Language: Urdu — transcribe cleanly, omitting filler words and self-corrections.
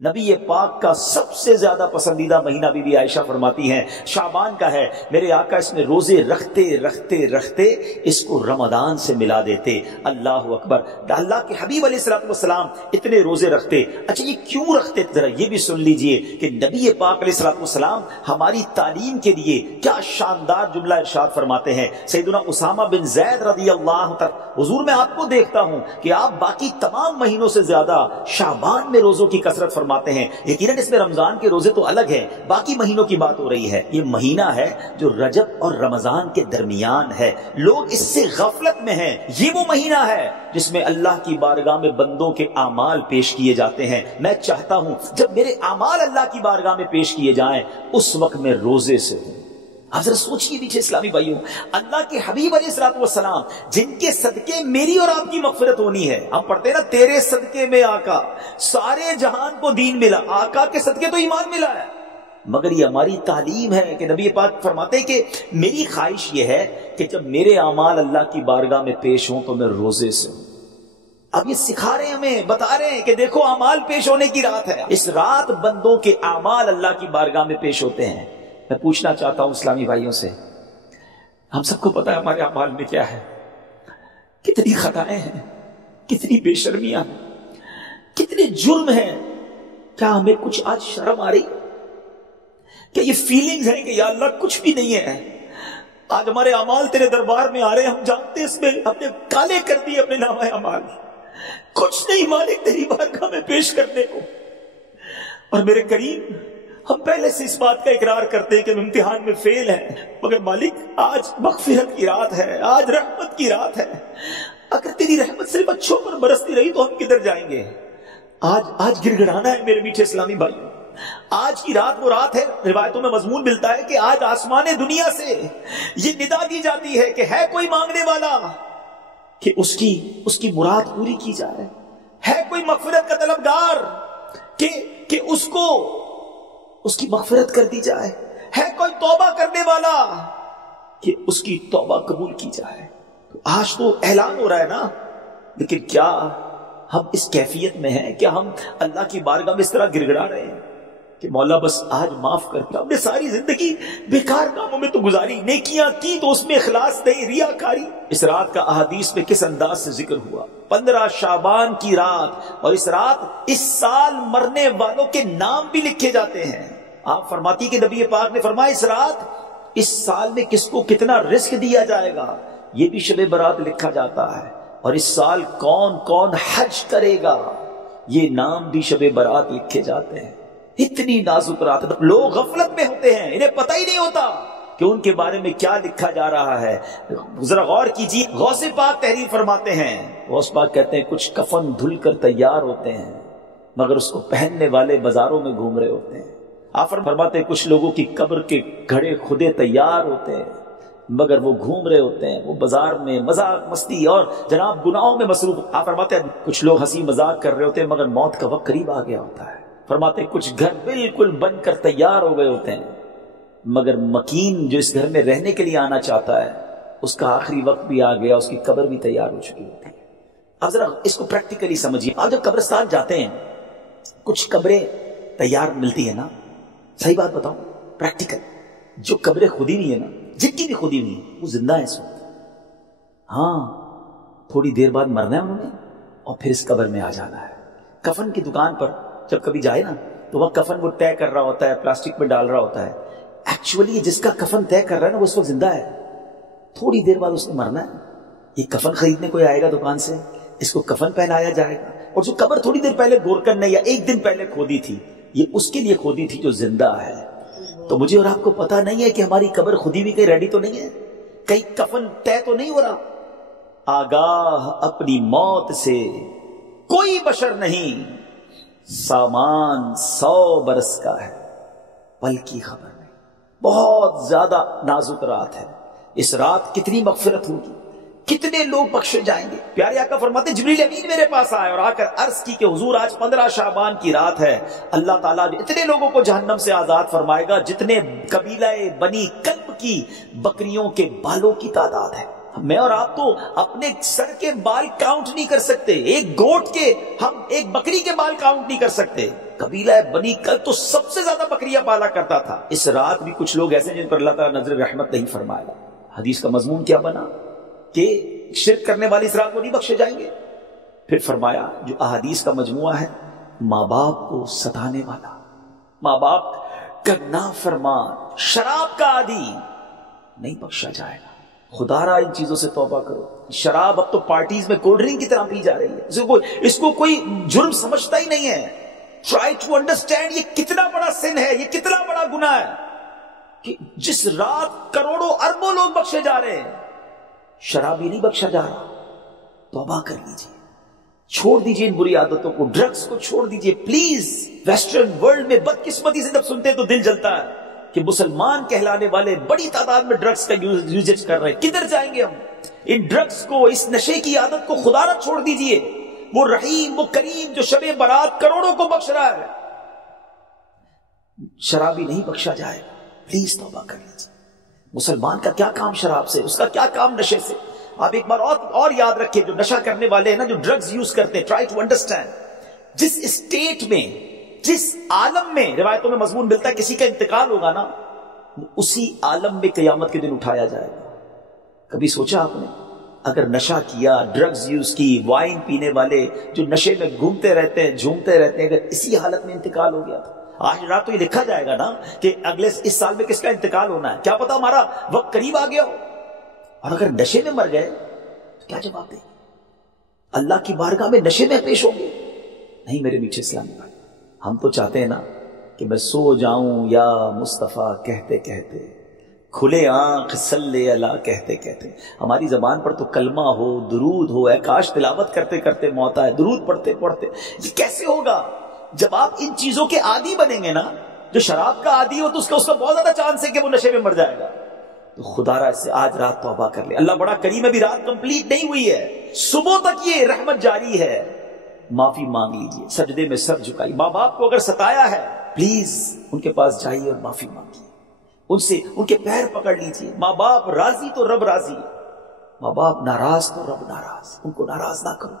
نبی پاک کا سب سے زیادہ پسندیدہ مہینہ بی بی عائشہ فرماتی ہیں شعبان کا ہے. میرے آقا اس میں روزے رکھتے رکھتے رکھتے اس کو رمضان سے ملا دیتے. اللہ اکبر. اللہ کے حبیب علیہ الصلوۃ والسلام اتنے روزے رکھتے. اچھا یہ کیوں رکھتے؟ ذرا یہ بھی سن لیجئے کہ نبی پاک علیہ الصلوۃ والسلام ہماری تعلیم کے لیے کیا شاندار جملہ ارشاد فرماتے ہیں. سیدنا اسامہ بن زید رضی اللہ تعالی، حضور میں آپ کو دیکھتا ہوں کہ آپ باقی تمام مہینوں سے زیادہ شعبان میں روزوں کی کثرت فرماتے ہیں. یقیناً اس میں رمضان کے روزے تو الگ ہیں، باقی مہینوں کی بات ہو رہی ہے. یہ مہینہ ہے جو رجب اور رمضان کے درمیان ہے. لوگ اس سے غفلت میں ہیں. یہ وہ مہینہ ہے جس میں اللہ کی بارگاہ میں بندوں کے اعمال پیش کیے جاتے ہیں. میں چاہتا ہوں جب میرے اعمال اللہ کی بارگاہ میں پیش کیے جائیں اس وقت میں روزے سے ہوں. آپ ذرا سوچئے پیچھے اسلامی بھائیوں، اللہ کے حبیب علیہ الصلوۃ والسلام جن کے صدقے میری اور آپ کی مغفرت ہونی ہے. ہم پڑھتے ہیں نا تیرے صدقے میں آقا سارے جہان کو دین ملا. آقا کے صدقے تو ایمان ملا ہے. مگر یہ ہماری تعلیم ہے کہ نبی پاک فرماتے ہیں کہ میری خواہش یہ ہے کہ جب میرے اعمال اللہ کی بارگاہ میں پیش ہوں تو میں روزے سے ہوں. اب یہ سکھا رہے ہیں، ہمیں بتا رہے ہیں کہ دیکھو اعمال پیش ہونے کی رات ہے. اس رات بندوں کے اعمال اللہ کی بارگاہ میں پیش ہوتے ہیں. میں پوچھنا چاہتا ہوں اسلامی بھائیوں سے، ہم سب کو پتا ہے ہمارے اعمال میں کیا ہے، کتنی خطائیں ہیں، کتنی بے شرمیاں ہیں، کتنے جرم ہیں. کیا ہمیں کچھ آج شرم آ رہی؟ کیا یہ فیلنگز ہیں کہ یا اللہ کچھ بھی نہیں ہے؟ آج ہمارے اعمال تیرے دربار میں آ رہے ہیں، ہم جانتے اس میں اپنے کالے کر دیے اپنے نامہ اعمال، کچھ نہیں مالک تیری بارگاہ میں پیش کرنے کو. اور میرے کریم ہم پہلے سے اس بات کا اقرار کرتے ہیں کہ ہم امتحان میں فیل ہیں، مگر مالک آج مغفرت کی رات ہے، آج رحمت کی رات ہے. اگر تیری رحمت صرف بچوں پر برستی رہی تو ہم کدھر جائیں گے؟ آج گڑ گڑانا ہے میرے میٹھے اسلامی بھائیوں. آج کی رات وہ رات ہے، روایتوں میں مضمون ملتا ہے کہ آج آسمان دنیا سے یہ ندا دی جاتی ہے کہ ہے کوئی مانگنے والا کہ اس کی مراد پوری کی جائے. ہے کوئی مغفرت کا طلبگار کہ اس کی مغفرت کر دی جائے. ہے کوئی توبہ کرنے والا کہ اس کی توبہ قبول کی جائے. تو آج تو اعلان ہو رہا ہے نا، لیکن کیا ہم اس کیفیت میں ہیں؟ کیا ہم اللہ کی بارگاہ میں اس طرح گڑ گڑا رہے ہیں کہ مولا بس آج معاف کر؟ ہم نے ساری زندگی بیکار کاموں میں تو گزاری، نیکیاں کی تو اس میں اخلاص نہیں، ریاکاری. اس رات کا احادیث میں کس انداز سے ذکر ہوا؟ 15 شعبان کی رات، اور اس رات اس سال مرنے والوں کے نام بھی لکھے جاتے ہیں. آپ فرماتی کہ نبی پاک نے فرمایا اس رات اس سال میں کس کو کتنا رزق دیا جائے گا یہ بھی شب برات لکھا جاتا ہے. اور اس سال کون کون حج کرے گا یہ نام بھی شب برات لکھے جاتے ہیں. اتنی نازک رات، لوگ غفلت میں ہوتے ہیں، انہیں پتہ ہی نہیں ہوتا کہ ان کے بارے میں کیا لکھا جا رہا ہے. ذرا غور کیجیے، غوث پاک تحریر فرماتے ہیں، غوث پاک کہتے ہیں کچھ کفن دھل کر تیار ہوتے ہیں مگر اس کو پہننے والے بازاروں میں گھوم رہے ہوتے ہیں. آپ فرماتے ہیں کچھ لوگوں کی قبر کے گھڑے خودے تیار ہوتے ہیں مگر وہ گھوم رہے ہوتے ہیں، وہ بازار میں مذاق مستی اور جناب گناہوں میں مصروف. آپ فرماتے ہیں کچھ لوگ ہنسی مذاق کر رہے ہوتے ہیں مگر موت کا وقت قریب آ گیا ہوتا ہے. فرماتے ہیں کچھ گھر بالکل بن کر تیار ہو گئے ہوتے ہیں مگر مکین جو اس گھر میں رہنے کے لیے آنا چاہتا ہے اس کا آخری وقت بھی آ گیا، اس کی قبر بھی تیار ہو چکی ہوتی ہے. اب ذرا اس کو پریکٹیکلی سمجھیے. آپ جب قبرستان جاتے ہیں کچھ قبریں تیار ملتی ہے نا، صحیح بات بتاؤں پریکٹیکل، جو قبریں خودی نہیں ہے نا، جن کی بھی خودی نہیں ہے وہ زندہ ہے اس وقت. ہاں تھوڑی دیر بعد مرنا ہے انہوں نے اور پھر اس قبر میں آ جانا ہے. کفن کی دکان پر جب کبھی جائے نا تو وہ کفن وہ طے کر رہا ہوتا ہے، پلاسٹک میں ڈال رہا ہوتا ہے. ایکچولی جس کا کفن طے کر رہا ہے نا وہ اس وقت زندہ ہے، تھوڑی دیر بعد اس نے مرنا ہے. یہ کفن خریدنے کوئی آئے گا دکان سے، اس کو کفن پہنایا جائے گا. اور جو قبر تھوڑی دیر پہلے گورکن نے یا ایک دن پہلے کھودی تھی یہ اس کے لیے کھودی تھی جو زندہ ہے. تو مجھے اور آپ کو پتا نہیں ہے کہ ہماری قبر خودی بھی کہیں ریڈی تو نہیں ہے، کہیں کفن طے تو نہیں ہو رہا. آگاہ اپنی موت سے کوئی بشر نہیں، سامان 100 برس کا ہے پل کی خبر نہیں. بہت زیادہ نازک رات ہے. اس رات کتنی مغفرت ہوگی، کتنے لوگ بخشے جائیں گے. پیارے آقا فرماتے جبریل امین میرے پاس آئے اور آ کر عرض کی کہ حضور آج 15 شعبان کی رات ہے، اللہ تعالیٰ اتنے لوگوں کو جہنم سے آزاد فرمائے گا جتنے قبیلہ بنی کلب کی بکریوں کے بالوں کی تعداد ہے. میں اور آپ تو اپنے سر کے بال کاؤنٹ نہیں کر سکتے، ایک گوٹ کے، ہم ایک بکری کے بال کاؤنٹ نہیں کر سکتے. قبیلہ بنی کلب تو سب سے زیادہ بکریاں پالا کرتا تھا. اس رات بھی کچھ لوگ ایسے جن پر اللہ تعالیٰ نظر رحمت نہیں فرمایا. حدیث کا مضمون کیا بنا کہ شرک کرنے والے اس رات کو نہیں بخشے جائیں گے. پھر فرمایا جو احادیث کا مجموعہ ہے ماں باپ کو ستانے والا, ماں باپ کا نافرمان, شراب کا عادی, نہیں بخشا جائے گا. خدا را ان چیزوں سے توبہ کرو. شراب اب تو پارٹیز میں کولڈ ڈرنک کی طرح پی جا رہی ہے, اس کو کوئی جرم سمجھتا ہی نہیں ہے. ٹرائی ٹو انڈرسٹینڈ یہ کتنا بڑا سن ہے, یہ کتنا بڑا گناہ ہے کہ جس رات کروڑوں اربوں لوگ بخشے جا رہے ہیں, شرابی نہیں بخشا جا رہا. توبہ کر لیجیے, چھوڑ دیجیے ان بری عادتوں کو, ڈرگز کو چھوڑ دیجیے پلیز. ویسٹرن ورلڈ میں بدقسمتی سے جب سنتے ہیں تو دل جلتا ہے کہ مسلمان کہلانے والے بڑی تعداد میں ڈرگز کا یوزیج کر رہے ہیں. کدھر جائیں گے ہم؟ ان ڈرگز کو, اس نشے کی عادت کو خدا نہ چھوڑ دیجیے. وہ رحیم, وہ کریم جو شب برات کروڑوں کو بخش رہا ہے, شرابی نہیں بخشا جائے. پلیز توبہ کر لیجیے. مسلمان کا کیا کام شراب سے, اس کا کیا کام نشے سے. آپ ایک بار اور یاد رکھیں, جو نشہ کرنے والے ہیں نا, جو ڈرگز یوز کرتے ہیں, ٹرائی ٹو انڈرسٹینڈ, جس اسٹیٹ میں, جس عالم میں روایتوں میں مضمون ملتا ہے کسی کا انتقال ہوگا نا, اسی عالم میں قیامت کے دن اٹھایا جائے گا. کبھی سوچا آپ نے اگر نشہ کیا, ڈرگز یوز کی, وائن پینے والے جو نشے میں گھومتے رہتے ہیں, جھومتے رہتے ہیں, اگر اسی حالت میں انتقال ہو گیا تو آج رات تو یہ لکھا جائے گا نا کہ اگلے اس سال میں کس کا انتقال ہونا ہے, کیا پتا ہمارا وقت قریب آ گیا ہو. اور اگر نشے میں مر گئے تو کیا جواب دیں گے؟ اللہ کی بارگاہ میں نشے میں پیش ہوں گے؟ نہیں میرے میٹھے اسلامی بھائی, ہم تو چاہتے ہیں نا کہ میں سو جاؤں یا مصطفیٰ کہتے کہتے, کھلے آنکھ صلی اللہ کہتے کہتے. ہماری زبان پر تو کلمہ ہو, درود ہو, اے کاش تلاوت کرتے کرتے موت آئے, درود پڑھتے پڑھتے. یہ کیسے ہوگا جب آپ ان چیزوں کے عادی بنیں گے نا. جو شراب کا عادی ہو تو اس کا بہت زیادہ چانس ہے کہ وہ نشے میں مر جائے گا. تو خدا را سے آج رات توبہ کر لے. اللہ بڑا کریم, ابھی رات کمپلیٹ نہیں ہوئی ہے, صبح تک یہ رحمت جاری ہے. معافی مانگ لیجئے, سجدے میں سر جھکائیے. ماں باپ کو اگر ستایا ہے پلیز ان کے پاس جائیے اور معافی مانگیے, ان سے ان کے پیر پکڑ لیجئے. ماں باپ راضی تو رب راضی, ماں باپ ناراض تو رب ناراض, ان کو ناراض نہ کرو.